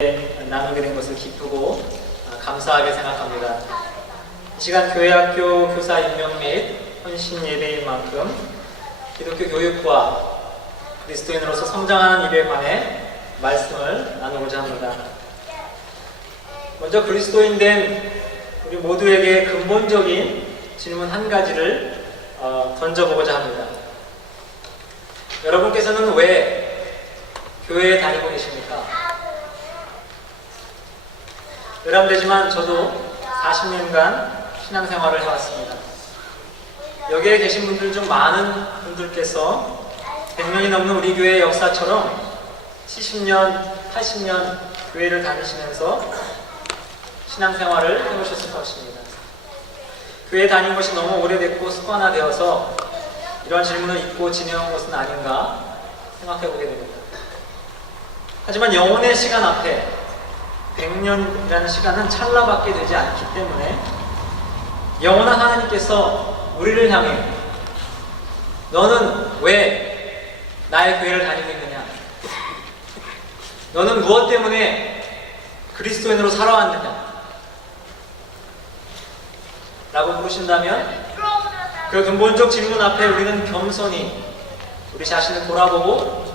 나누게 된 것을 기쁘고 감사하게 생각합니다. 이 시간 교회학교 교사 임명 및 헌신 예배인 만큼 기독교 교육과 그리스도인으로서 성장하는 일에 관해 말씀을 나누고자 합니다. 먼저 그리스도인 된 우리 모두에게 근본적인 질문 한 가지를 던져보고자 합니다. 여러분께서는 왜 교회에 다니고 계십니까? 의람되지만 저도 40년간 신앙생활을 해왔습니다. 여기에 계신 분들 중 많은 분들께서 100년이 넘는 우리 교회의 역사처럼 70년, 80년 교회를 다니시면서 신앙생활을 해오셨을 것입니다. 교회 다닌 것이 너무 오래됐고 습관화되어서 이런 질문을 잊고 지내온 것은 아닌가 생각해보게 됩니다. 하지만 영혼의 시간 앞에 100년이라는 시간은 찰나밖에 되지 않기 때문에 영원한 하나님께서 우리를 향해 너는 왜 나의 교회를 다니고 있느냐? 너는 무엇 때문에 그리스도인으로 살아왔느냐? 라고 물으신다면 그 근본적 질문 앞에 우리는 겸손히 우리 자신을 돌아보고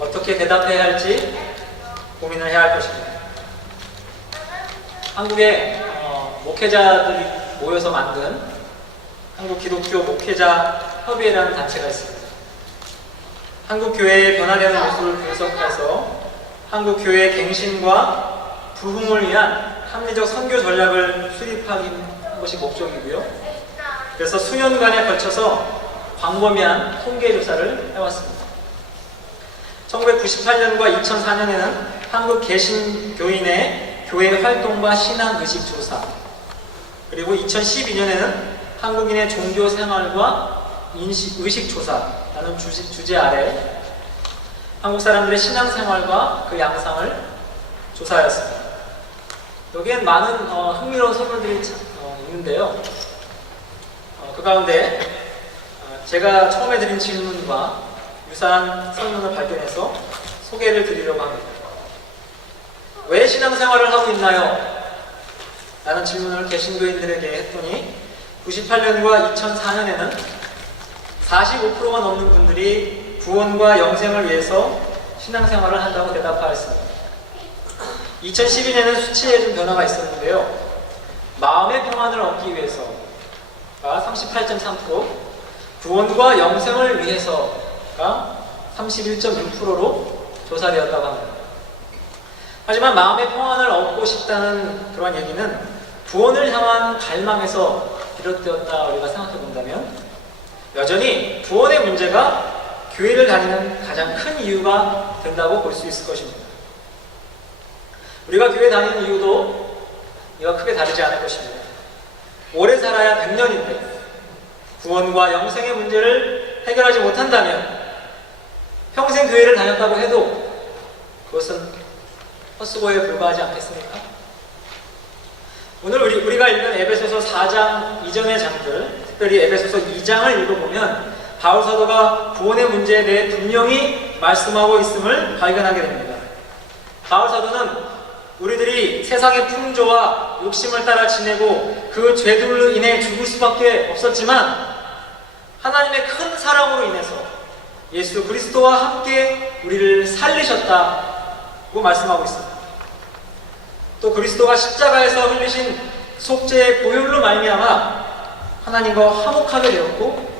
어떻게 대답해야 할지 고민을 해야 할 것입니다. 한국에 목회자들이 모여서 만든 한국 기독교 목회자 협의회라는 단체가 있습니다. 한국 교회의 변화되는 모습을 분석해서 한국 교회의 갱신과 부흥을 위한 합리적 선교 전략을 수립하는 것이 목적이고요. 그래서 수년간에 걸쳐서 광범위한 통계 조사를 해왔습니다. 1998년과 2004년에는 한국 개신교인의 교회 활동과 신앙 의식 조사, 그리고 2012년에는 한국인의 종교 생활과 의식 조사라는 주제 아래 한국 사람들의 신앙 생활과 그 양상을 조사하였습니다. 여기엔 많은 흥미로운 선물들이 있는데요. 그 가운데 제가 처음에 드린 질문과 유사한 설문을 발견해서 소개를 드리려고 합니다. 왜 신앙생활을 하고 있나요? 라는 질문을 개신교인들에게 했더니 98년과 2004년에는 45%가 넘는 분들이 구원과 영생을 위해서 신앙생활을 한다고 대답하였습니다. 2012년에는 수치에 좀 변화가 있었는데요. 마음의 평안을 얻기 위해서가 38.3%, 구원과 영생을 위해서가 31.6%로 조사되었다고 합니다. 하지만 마음의 평안을 얻고 싶다는 그런 얘기는 구원을 향한 갈망에서 비롯되었다 우리가 생각해 본다면 여전히 구원의 문제가 교회를 다니는 가장 큰 이유가 된다고 볼 수 있을 것입니다. 우리가 교회 다니는 이유도 이와 크게 다르지 않을 것입니다. 오래 살아야 100년인데 구원과 영생의 문제를 해결하지 못한다면 평생 교회를 다녔다고 해도 그것은 헛수고에 불과하지 않겠습니까? 오늘 우리가 읽은 에베소서 4장 이전의 장들, 특별히 에베소서 2장을 읽어보면 바울 사도가 구원의 문제에 대해 분명히 말씀하고 있음을 발견하게 됩니다. 바울 사도는 우리들이 세상의 풍조와 욕심을 따라 지내고 그 죄들로 인해 죽을 수밖에 없었지만 하나님의 큰 사랑으로 인해서 예수 그리스도와 함께 우리를 살리셨다고 말씀하고 있습니다. 또 그리스도가 십자가에서 흘리신 속죄의 보혈로 말미암아 하나님과 화목하게 되었고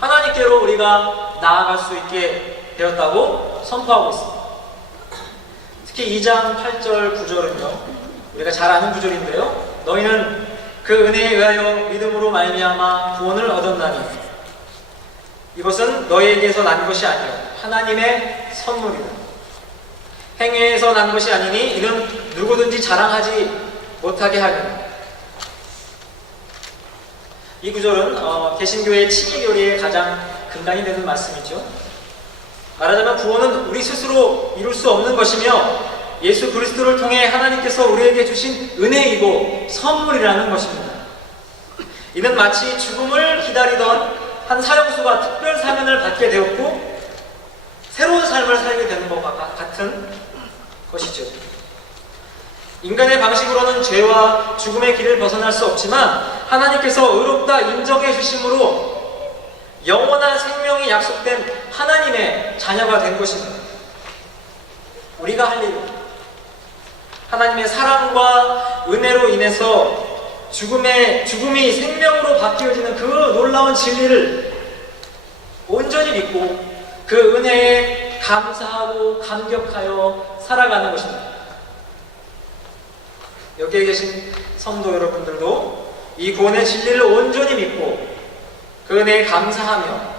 하나님께로 우리가 나아갈 수 있게 되었다고 선포하고 있습니다. 특히 2장 8절 9절은요 우리가 잘 아는 구절인데요. 너희는 그 은혜에 의하여 믿음으로 말미암아 구원을 얻었나니 이것은 너희에게서 난 것이 아니요 하나님의 선물이다. 행위에서 난 것이 아니니 이는 누구든지 자랑하지 못하게 하려니. 이 구절은 개신교의 칭의교리의 가장 근간이 되는 말씀이죠. 말하자면 구원은 우리 스스로 이룰 수 없는 것이며 예수 그리스도를 통해 하나님께서 우리에게 주신 은혜이고 선물이라는 것입니다. 이는 마치 죽음을 기다리던 한 사형수가 특별 사면을 받게 되었고 새로운 삶을 살게 되는 것과 같은 것이죠. 인간의 방식으로는 죄와 죽음의 길을 벗어날 수 없지만 하나님께서 의롭다 인정해 주심으로 영원한 생명이 약속된 하나님의 자녀가 된 것입니다. 우리가 할 일은 하나님의 사랑과 은혜로 인해서 죽음이 생명으로 바뀌어지는 그 놀라운 진리를 온전히 믿고 그 은혜에 감사하고 감격하여 살아가는 것입니다. 여기에 계신 성도 여러분들도 이 구원의 진리를 온전히 믿고 그 은혜에 감사하며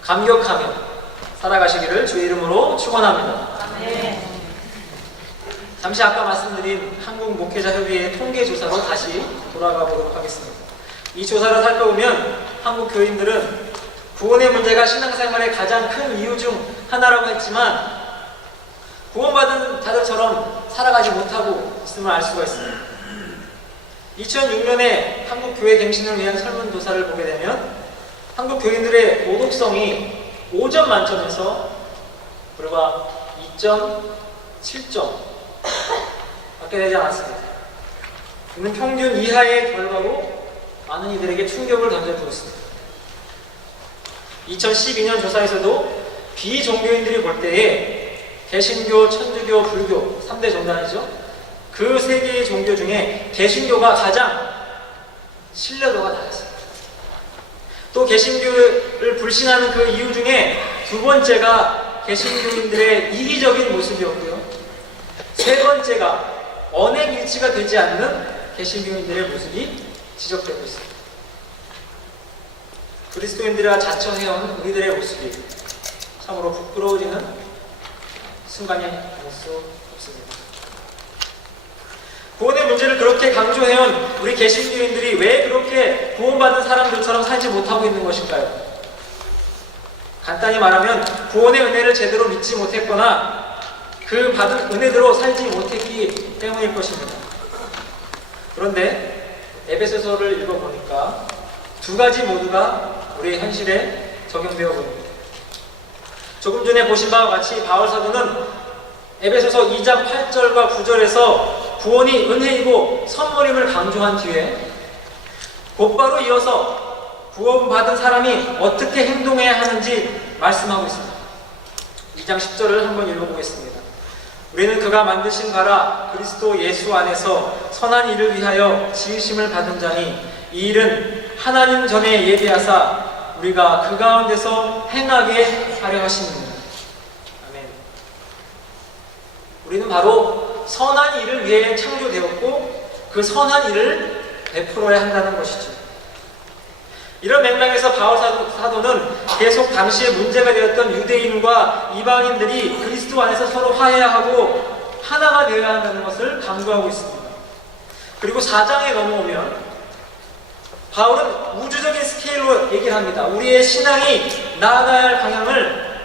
감격하며 살아가시기를 주의 이름으로 축원합니다. 아멘. 잠시 아까 말씀드린 한국목회자협의회 통계조사로 다시 돌아가 보도록 하겠습니다. 이 조사를 살펴보면 한국 교인들은 구원의 문제가 신앙생활의 가장 큰 이유 중 하나라고 했지만 구원받은 자들처럼 살아가지 못하고 있음을 알 수가 있습니다. 2006년에 한국교회 갱신을 위한 설문조사를 보게 되면 한국 교인들의 도덕성이 5점 만점에서 불과 2.7점 밖에 되지 않았습니다. 이는 평균 이하의 결과로 많은 이들에게 충격을 던져주었습니다. 2012년 조사에서도 비종교인들이 볼 때에 개신교, 천주교, 불교 3대 종단이죠. 그 세 개의 종교 중에 개신교가 가장 신뢰도가 낮았습니다. 또 개신교를 불신하는 그 이유 중에 두 번째가 개신교인들의 이기적인 모습이었고요. 세 번째가 언행 일치가 되지 않는 개신교인들의 모습이 지적되고 있습니다. 그리스도인들과 자처해온 우리들의 모습이 참으로 부끄러워지는 순간이 아닐 수 없습니다. 구원의 문제를 그렇게 강조해온 우리 개신교인들이 왜 그렇게 구원받은 사람들처럼 살지 못하고 있는 것일까요? 간단히 말하면 구원의 은혜를 제대로 믿지 못했거나 그 받은 은혜대로 살지 못했기 때문일 것입니다. 그런데 에베소서를 읽어보니까 두 가지 모두가 우리의 현실에 적용되어 보입니다. 조금 전에 보신 바와 같이 바울 사도는 에베소서 2장 8절과 9절에서 구원이 은혜이고 선물임을 강조한 뒤에 곧바로 이어서 구원받은 사람이 어떻게 행동해야 하는지 말씀하고 있습니다. 2장 10절을 한번 읽어보겠습니다. 우리는 그가 만드신 바라 그리스도 예수 안에서 선한 일을 위하여 지으심을 받은 자니 이 일은 하나님 전에 예비하사 우리가 그 가운데서 행하게 하려 하십니다. 아멘. 우리는 바로 선한 일을 위해 창조되었고 그 선한 일을 베풀어야 한다는 것이죠. 이런 맥락에서 바울 사도는 계속 당시에 문제가 되었던 유대인과 이방인들이 그리스도 안에서 서로 화해하고 하나가 되어야 한다는 것을 강조하고 있습니다. 그리고 4장에 넘어오면 바울은 우주적인 스케일로 얘기를 합니다. 우리의 신앙이 나아가야 할 방향을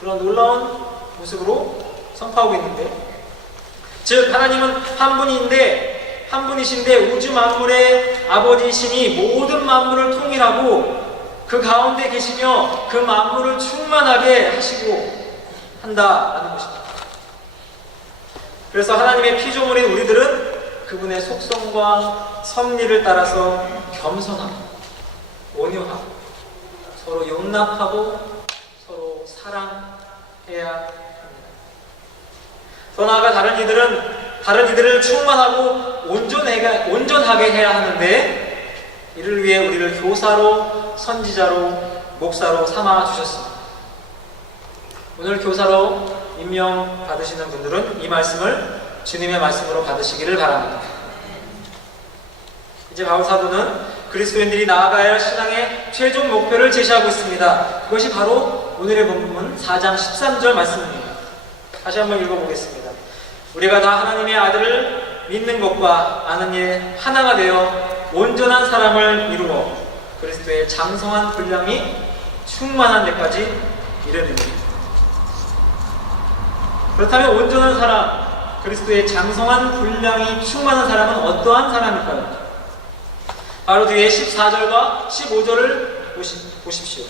그런 놀라운 모습으로 선포하고 있는데, 즉 하나님은 한 분이신데 우주 만물의 아버지이시니 모든 만물을 통일하고 그 가운데 계시며 그 만물을 충만하게 하시고 한다라는 것입니다. 그래서 하나님의 피조물인 우리들은 그분의 속성과 섭리를 따라서 겸손하고 온유하고 서로 용납하고 서로 사랑해야 합니다. 더 나아가 다른 이들을 충만하고 온전하게 해야 하는데 이를 위해 우리를 교사로 선지자로 목사로 삼아 주셨습니다. 오늘 교사로 임명 받으시는 분들은 이 말씀을 주님의 말씀으로 받으시기를 바랍니다. 이제 바울 사도는 그리스도인들이 나아가야 할 신앙의 최종 목표를 제시하고 있습니다. 그것이 바로 오늘의 본문 4장 13절 말씀입니다. 다시 한번 읽어보겠습니다. 우리가 다 하나님의 아들을 믿는 것과 아는 일 하나가 되어 온전한 사람을 이루어 그리스도의 장성한 분량이 충만한 데까지 이르느니. 그렇다면 온전한 사람, 그리스도의 장성한 분량이 충만한 사람은 어떠한 사람일까요? 바로 뒤에 14절과 15절을 보십시오.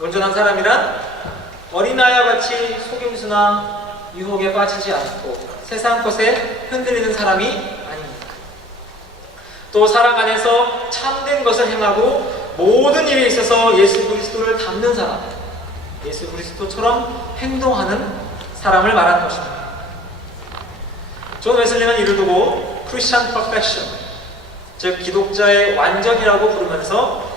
온전한 사람이란 어린아이와 같이 속임수나 유혹에 빠지지 않고 세상 것에 흔들리는 사람이 아닙니다. 또 사랑 안에서 참된 것을 행하고 모든 일에 있어서 예수 그리스도를 닮는 사람, 예수 그리스도처럼 행동하는 사람을 말하는 것입니다. 존 웨슬리는 이를 두고 크리스천 퍼펙션, 즉 기독자의 완전이라고 부르면서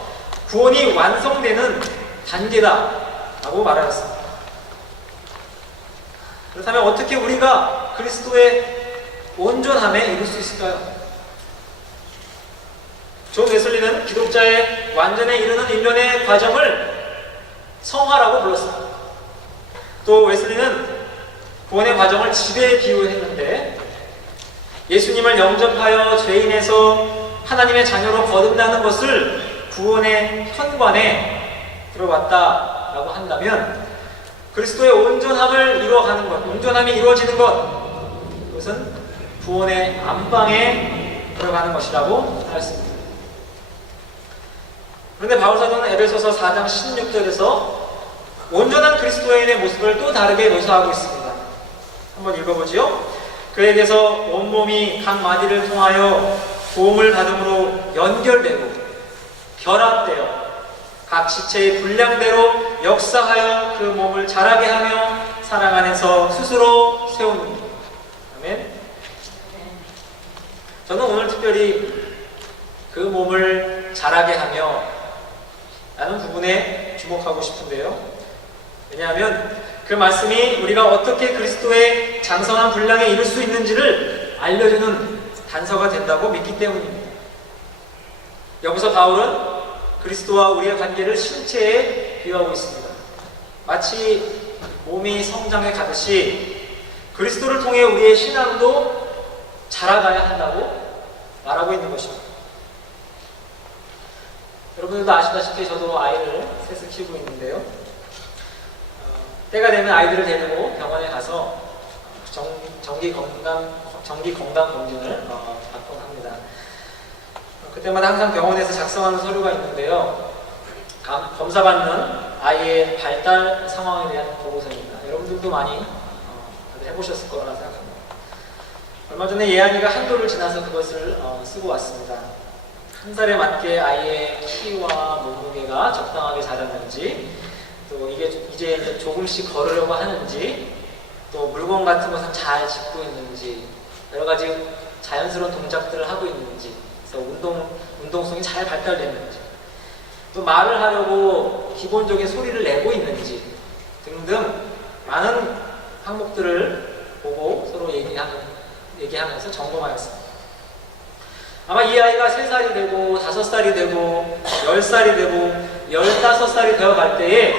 구원이 완성되는 단계다라고 말하였습니다. 그렇다면 어떻게 우리가 그리스도의 온전함에 이룰 수 있을까요? 존 웨슬리는 기독자의 완전에 이르는 일련의 과정을 성화라고 불렀습니다. 또 웨슬리는 구원의 과정을 집에 비유했는데 예수님을 영접하여 죄인에서 하나님의 자녀로 거듭나는 것을 구원의 현관에 들어왔다라고 한다면 그리스도의 온전함을 이루어가는 것, 온전함이 이루어지는 것, 그것은 구원의 안방에 들어가는 것이라고 하였습니다. 그런데 바울사도는 에베소서 4장 16절에서 온전한 그리스도인의 모습을 또 다르게 묘사하고 있습니다. 한번 읽어보지요. 그에게서 온몸이 각 마디를 통하여 도움을 받음으로 연결되고 결합되어 각 지체의 분량대로 역사하여 그 몸을 자라게 하며 사랑 안에서 스스로 세우는 것. 아멘. 저는 오늘 특별히 그 몸을 자라게 하며 라는 부분에 주목하고 싶은데요. 왜냐하면 그 말씀이 우리가 어떻게 그리스도의 장성한 분량에 이룰 수 있는지를 알려주는 단서가 된다고 믿기 때문입니다. 여기서 바울은 그리스도와 우리의 관계를 신체에 비유하고 있습니다. 마치 몸이 성장해 가듯이 그리스도를 통해 우리의 신앙도 자라가야 한다고 말하고 있는 것입니다. 여러분들도 아시다시피 저도 아이를 셋을 키우고 있는데요. 때가 되면 아이들을 데리고 병원에 가서 정기 건강 검진을 받곤 합니다. 그때마다 항상 병원에서 작성하는 서류가 있는데요. 검사받는 아이의 발달 상황에 대한 보고서입니다. 여러분들도 많이 다들 해보셨을 거라 생각합니다. 얼마 전에 예안이가 한도를 지나서 그것을 쓰고 왔습니다. 한 살에 맞게 아이의 키와 몸무게가 적당하게 자랐는지, 또 이게 이제 조금씩 걸으려고 하는지, 또 물건 같은 것을 잘 짚고 있는지, 여러 가지 자연스러운 동작들을 하고 있는지, 그래서 운동성이 잘 발달됐는지, 또 말을 하려고 기본적인 소리를 내고 있는지 등등 많은 항목들을 보고 서로 얘기하면서 점검하였습니다. 아마 이 아이가 3살이 되고 5살이 되고 10살이 되고 15살이 되어갈 때에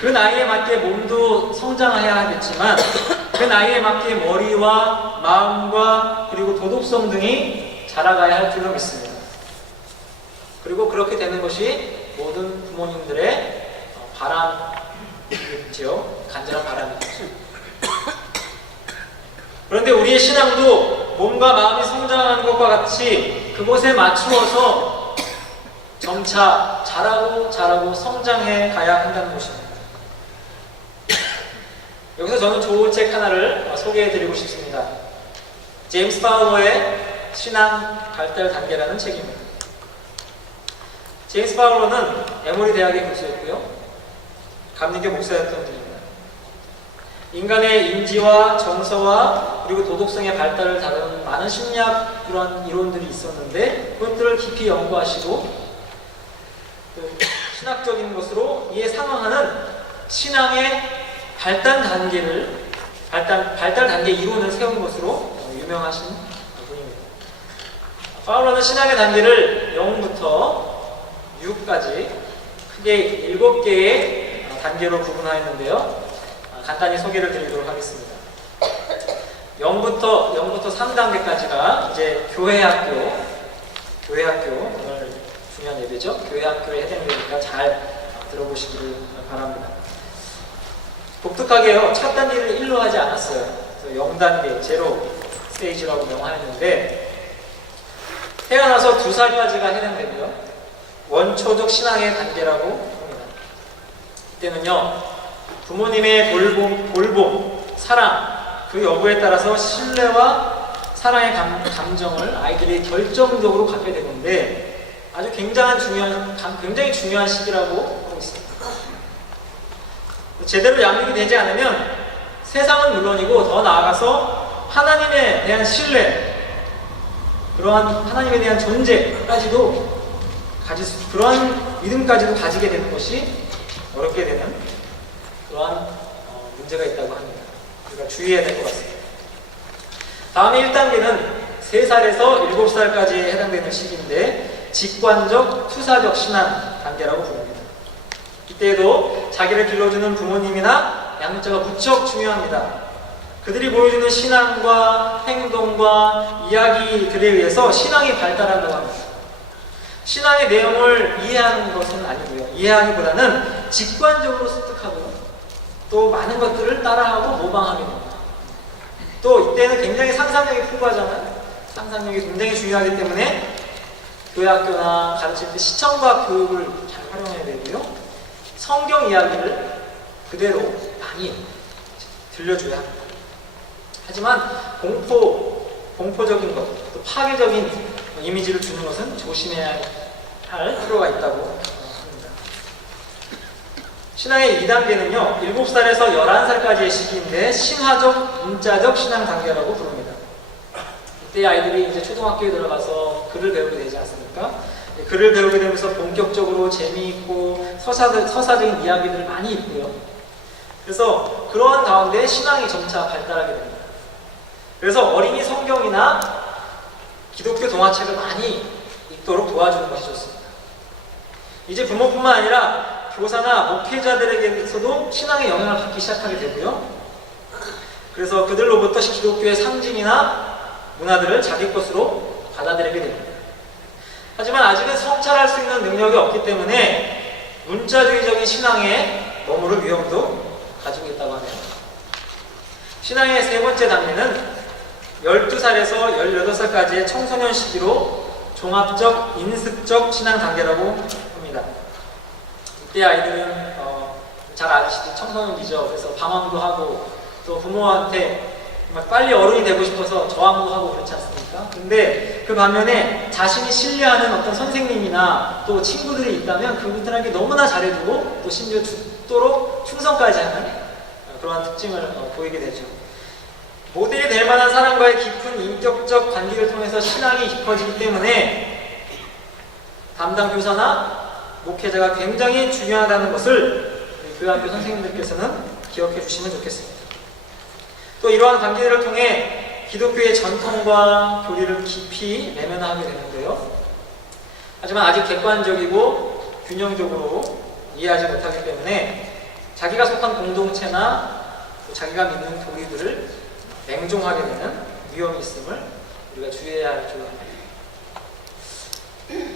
그 나이에 맞게 몸도 성장해야 하겠지만 그 나이에 맞게 머리와 마음과 그리고 도덕성 등이 자라가야 할 줄로 믿습니다. 그리고 그렇게 되는 것이 모든 부모님들의 바람이지요. 간절한 바람이죠. 그런데 우리의 신앙도 몸과 마음이 성장하는 것과 같이 그곳에 맞추어서 점차 자라고 성장해 가야 한다는 것입니다. 여기서 저는 좋은 책 하나를 소개해드리고 싶습니다. 제임스 파울러의 신앙 발달 단계라는 책입니다. 제임스 파울러는 에모리 대학의 교수였고요. 감리교 목사였던 분입니다. 인간의 인지와 정서와 그리고 도덕성의 발달을 다루는 많은 심리학 그런 이론들이 있었는데 그것들을 깊이 연구하시고 또 신학적인 것으로 이에 상응하는 신앙의 발달 단계 이론을 세운 것으로 유명하신 분입니다. 파울러는 신앙의 단계를 0부터 6까지 크게 7개의 단계로 구분하였는데요. 간단히 소개를 드리도록 하겠습니다. 0부터 3단계까지가 이제 교회학교 오늘 중요한 예배죠. 교회학교에 해당되니까 잘 들어보시기를 바랍니다. 독특하게요. 첫 단계를 1로 하지 않았어요. 그래서 0단계, 제로 스테이지라고 명하였는데 태어나서 2살까지가 해당되고요. 원초적 신앙의 단계라고 합니다. 이때는요. 부모님의 돌봄, 사랑, 그 여부에 따라서 신뢰와 사랑의 감정을 아이들이 결정적으로 갖게 되는데 아주 굉장히 중요한 시기라고 하고 있습니다. 제대로 양육이 되지 않으면 세상은 물론이고 더 나아가서 하나님에 대한 신뢰, 그러한 하나님에 대한 존재까지도 그러한 믿음까지도 가지게 되는 것이 어렵게 되는 그러한 문제가 있다고 합니다. 우리가 주의해야 될 것 같습니다. 다음에 1단계는 3살에서 7살까지에 해당되는 시기인데 직관적, 투사적 신앙 단계라고 부릅니다. 이때에도 자기를 길러주는 부모님이나 양육자가 무척 중요합니다. 그들이 보여주는 신앙과 행동과 이야기들에 의해서 신앙이 발달한다고 합니다. 신앙의 내용을 이해하는 것은 아니고요. 이해하기보다는 직관적으로 습득하고 또 많은 것들을 따라하고 모방하게 됩니다. 또 이때는 굉장히 상상력이 풍부하잖아요. 상상력이 굉장히 중요하기 때문에 교회학교나 가르칠 때 시청과 교육을 잘 활용해야 되고요. 성경 이야기를 그대로 많이 들려줘야 합니다. 하지만 공포적인 것, 또 파괴적인 이미지를 주는 것은 조심해야 할 필요가 있다고 합니다. 신앙의 2단계는요, 7살에서 11살까지의 시기인데 신화적, 문자적 신앙 단계라고 부릅니다. 이때 아이들이 이제 초등학교에 들어가서 글을 배우게 되지 않습니까? 글을 배우게 되면서 본격적으로 재미있고 서사적인 이야기들을 많이 읽고요. 그래서 그러한 가운데 신앙이 점차 발달하게 됩니다. 그래서 어린이 성경이나 기독교 동화책을 많이 읽도록 도와주는 것이 좋습니다. 이제 부모뿐만 아니라 교사나 목회자들에게서도 신앙의 영향을 받기 시작하게 되고요. 그래서 그들로부터 기독교의 상징이나 문화들을 자기 것으로 받아들이게 됩니다. 하지만 아직은 성찰할 수 있는 능력이 없기 때문에 문자주의적인 신앙에 머무를 위험도 가지고 있다고 하네요. 신앙의 3번째 단계는 12살에서 18살까지의 청소년 시기로 종합적, 인습적 신앙 단계라고 합니다. 이때 아이들은 잘 아시듯이 청소년이죠. 그래서 방황도 하고 또 부모한테 빨리 어른이 되고 싶어서 저항도 하고 그렇지 않습니까? 근데 그 반면에 자신이 신뢰하는 어떤 선생님이나 또 친구들이 있다면 그분들에게 너무나 잘해주고 또 심지어 죽도록 충성까지 하는 그러한 특징을 보이게 되죠. 모델이 될 만한 사람과의 깊은 인격적 관계를 통해서 신앙이 깊어지기 때문에 담당 교사나 목회자가 굉장히 중요하다는 것을 교회학교 선생님들께서는 기억해 주시면 좋겠습니다. 또 이러한 관계들을 통해 기독교의 전통과 교리를 깊이 내면화하게 되는데요. 하지만 아직 객관적이고 균형적으로 이해하지 못하기 때문에 자기가 속한 공동체나 자기가 믿는 교리들을 맹종하게 되는 위험이 있음을 우리가 주의해야 할 줄 압니다.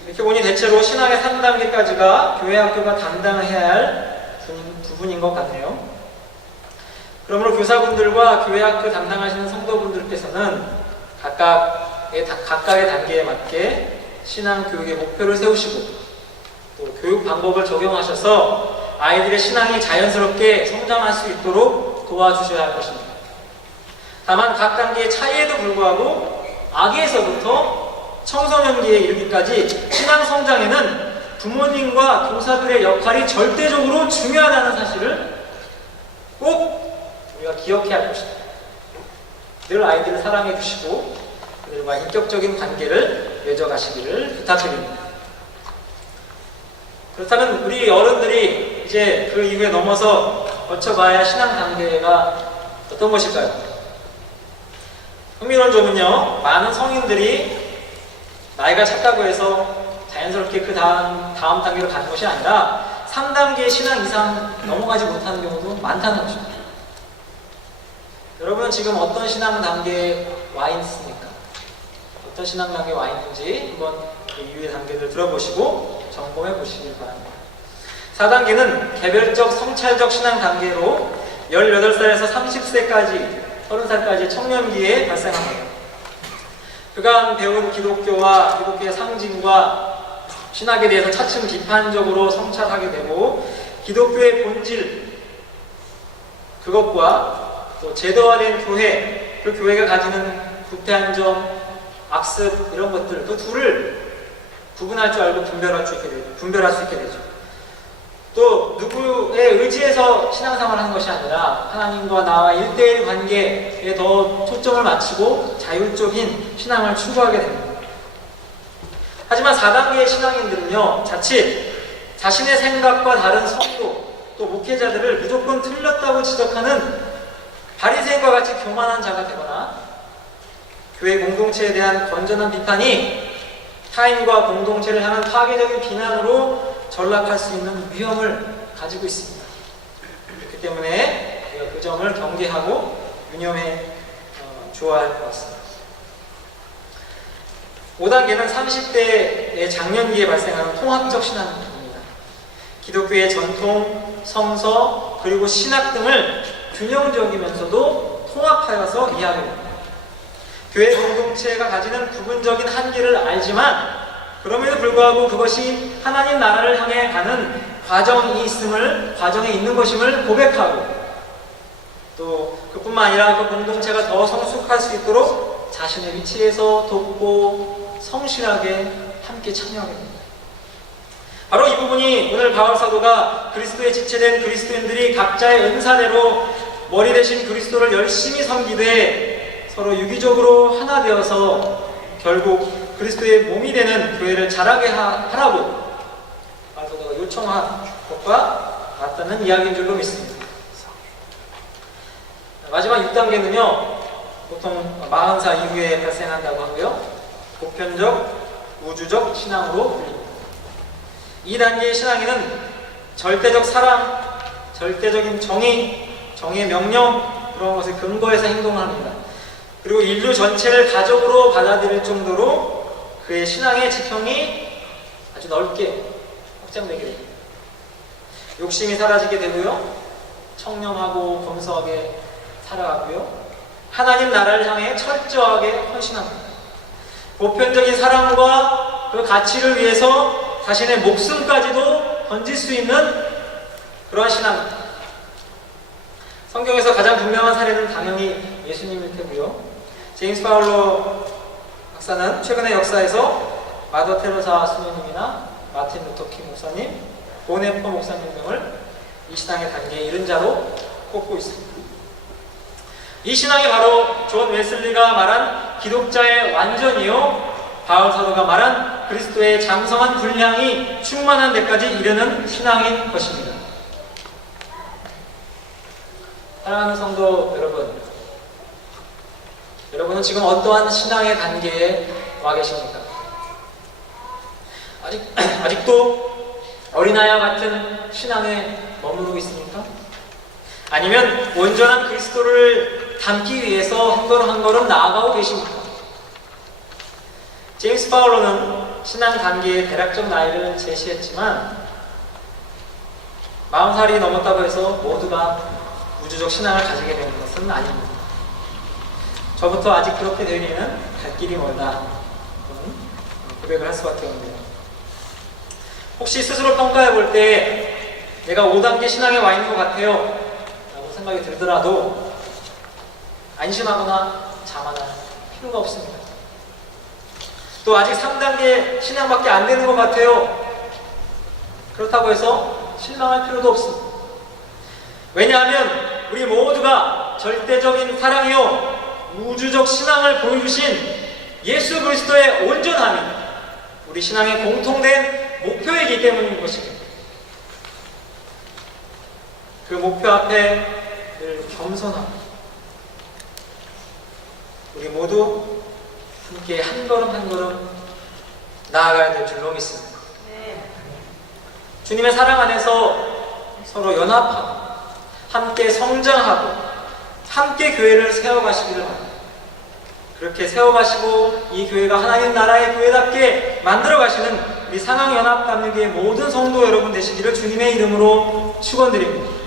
이렇게 보니 대체로 신앙의 3단계까지가 교회학교가 담당해야 할 부분인 것 같네요. 그러므로 교사분들과 교회학교 담당하시는 성도분들께서는 각각의 단계에 맞게 신앙 교육의 목표를 세우시고 또 교육 방법을 적용하셔서 아이들의 신앙이 자연스럽게 성장할 수 있도록 도와주셔야 할 것입니다. 다만 각 단계의 차이에도 불구하고 아기에서부터 청소년기에 이르기까지 신앙 성장에는 부모님과 교사들의 역할이 절대적으로 중요하다는 사실을 꼭 우리가 기억해야 할 것입니다. 늘 아이들을 사랑해 주시고 그들과 인격적인 관계를 맺어가시기를 부탁드립니다. 그렇다면 우리 어른들이 이제 그 이후에 넘어서 거쳐가야 할 신앙 단계가 어떤 것일까요? 흥미로운 점은요, 많은 성인들이 나이가 찼다고 해서 자연스럽게 그 다음 단계로 가는 것이 아니라 3단계 신앙 이상 넘어가지 못하는 경우도 많다는 것입니다. 여러분은 지금 어떤 신앙 단계에 와 있습니까? 어떤 신앙 단계에 와 있는지 한번 그 이후의 단계를 들어보시고 점검해 보시길 바랍니다. 4단계는 개별적 성찰적 신앙 단계로 18살에서 30세까지 30살까지 청년기에 발생합니다. 그간 배운 기독교와 기독교의 상징과 신학에 대해서 차츰 비판적으로 성찰하게 되고 기독교의 본질, 그것과 또 제도화된 교회, 그 교회가 가지는 부패한 점, 악습 이런 것들, 그 둘을 구분할 줄 알고 분별할 수 있게 되죠. 또 누구의 의지에서 신앙생활을 하는 것이 아니라 하나님과 나와 1대1 관계에 더 초점을 맞추고 자율적인 신앙을 추구하게 됩니다. 하지만 4단계의 신앙인들은요, 자칫 자신의 생각과 다른 성도, 또 목회자들을 무조건 틀렸다고 지적하는 바리새인과 같이 교만한 자가 되거나 교회 공동체에 대한 건전한 비판이 타인과 공동체를 향한 파괴적인 비난으로 전락할 수 있는 위험을 가지고 있습니다. 그렇기 때문에 우리가 그 점을 경계하고 유념해 주어야 할 것 같습니다. 5단계는 30대의 장년기에 발생하는 통합적 신앙입니다. 기독교의 전통, 성서, 그리고 신학 등을 균형적이면서도 통합하여서 이해하게 됩니다. 교회 공동체가 가지는 부분적인 한계를 알지만 그럼에도 불구하고 그것이 하나님 나라를 향해 가는 과정에 있는 것임을 고백하고, 또 그뿐만 아니라 그 공동체가 더 성숙할 수 있도록 자신의 위치에서 돕고 성실하게 함께 참여하게 됩니다. 바로 이 부분이 오늘 바울 사도가 그리스도에 지체된 그리스도인들이 각자의 은사대로 머리 대신 그리스도를 열심히 섬기되 서로 유기적으로 하나 되어서 결국 그리스도의 몸이 되는 교회를 자라게 하라고 바울 사도가 요청한 것과 맞닿는 이야기인 줄로 믿습니다. 마지막 6단계는요, 보통 40살 이후에 발생한다고 하고요, 보편적, 우주적 신앙으로 불립니다. 이 단계의 신앙인은 절대적 사랑, 절대적인 정의, 정의 명령, 그런 것에 근거해서 행동을 합니다. 그리고 인류 전체를 가족으로 받아들일 정도로 그의 신앙의 지평이 아주 넓게 확장되게 됩니다. 욕심이 사라지게 되고요, 청렴하고 검소하게 살아가고요, 하나님 나라를 향해 철저하게 헌신합니다. 보편적인 사랑과 그 가치를 위해서 자신의 목숨까지도 던질 수 있는 그러한 신앙입니다. 성경에서 가장 분명한 사례는 당연히 예수님일 테고요, 제임스 파울로 박사는 최근의 역사에서 마더 테레사 수녀님이나 마틴 루터 킹 목사님, 보네퍼 목사님 등을 이 신앙의 단계에 이른 자로 꼽고 있습니다. 이 신앙이 바로 존 웨슬리가 말한 기독자의 완전이요, 바울 사도가 말한 그리스도의 장성한 분량이 충만한 데까지 이르는 신앙인 것입니다. 사랑하는 성도 여러분, 여러분은 지금 어떠한 신앙의 단계에 와 계십니까? 아직도 어린아이와 같은 신앙에 머무르고 있습니까? 아니면 온전한 그리스도를 닮기 위해서 한 걸음 한 걸음 나아가고 계십니까? 제임스 파울로는 신앙 단계의 대략적 나이를 제시했지만 40살이 넘었다고 해서 모두가 우주적 신앙을 가지게 되는 것은 아닙니다. 저부터 아직 그렇게 되기에는 갈 길이 멀다, 고백을 할 수밖에 없네요. 혹시 스스로 평가해 볼 때 내가 5단계 신앙에 와 있는 것 같아요 라고 생각이 들더라도 안심하거나 자만할 필요가 없습니다. 또 아직 3단계 신앙밖에 안 되는 것 같아요, 그렇다고 해서 실망할 필요도 없습니다. 왜냐하면 우리 모두가 절대적인 사랑이요, 우주적 신앙을 보여주신 예수 그리스도의 온전함이 우리 신앙의 공통된 목표이기 때문인 것입니다. 그 목표 앞에 늘 겸손하고 우리 모두 함께 한 걸음 한 걸음 나아가야 될 줄로 믿습니다. 주님의 사랑 안에서 서로 연합하고 함께 성장하고 함께 교회를 세워가시기를 바랍니다. 그렇게 세워가시고 이 교회가 하나님 나라의 교회답게 만들어가시는 우리 상황연합감리교회 모든 성도 여러분 되시기를 주님의 이름으로 축원드립니다.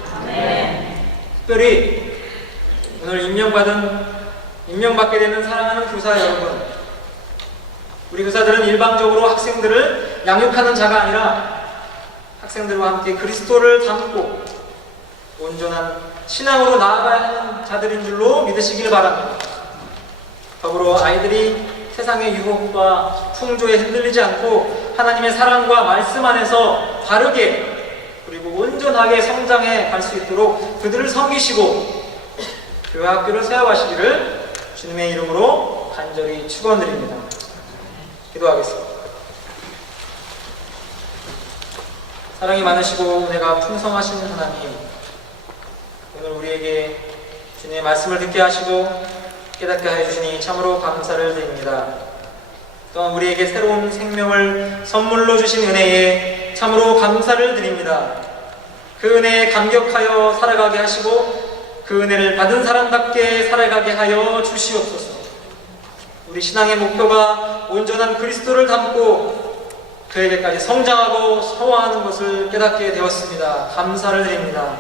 특별히 오늘 임명받게 되는 사랑하는 교사 여러분, 우리 교사들은 일방적으로 학생들을 양육하는 자가 아니라 학생들과 함께 그리스도를 담고 온전한 신앙으로 나아가야 하는 자들인 줄로 믿으시길 바랍니다. 더불어 아이들이 세상의 유혹과 풍조에 흔들리지 않고 하나님의 사랑과 말씀 안에서 바르게 그리고 온전하게 성장해 갈 수 있도록 그들을 섬기시고 교회 학교를 세워가시기를 주님의 이름으로 간절히 축원드립니다. 기도하겠습니다. 사랑이 많으시고 은혜가 풍성하신 하나님, 오늘 우리에게 주님의 말씀을 듣게 하시고 깨닫게 하여 주시니 참으로 감사를 드립니다. 또한 우리에게 새로운 생명을 선물로 주신 은혜에 참으로 감사를 드립니다. 그 은혜에 감격하여 살아가게 하시고 그 은혜를 받은 사람답게 살아가게 하여 주시옵소서. 우리 신앙의 목표가 온전한 그리스도를 닮고 그에게까지 성장하고 소화하는 것을 깨닫게 되었습니다. 감사를 드립니다.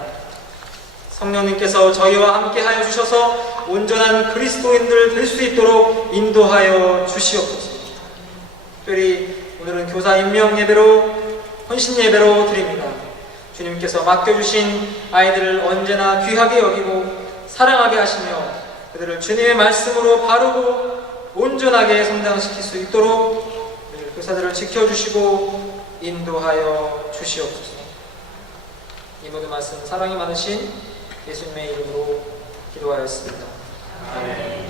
성령님께서 저희와 함께 하여 주셔서 온전한 그리스도인들 될 수 있도록 인도하여 주시옵소서. 특별히 오늘은 교사 임명 예배로 헌신 예배로 드립니다. 주님께서 맡겨주신 아이들을 언제나 귀하게 여기고 사랑하게 하시며 그들을 주님의 말씀으로 바르고 온전하게 성장시킬 수 있도록 교사들을 지켜주시고 인도하여 주시옵소서. 이 모든 말씀 사랑이 많으신 예수님의 이름으로 기도하였습니다. 아멘.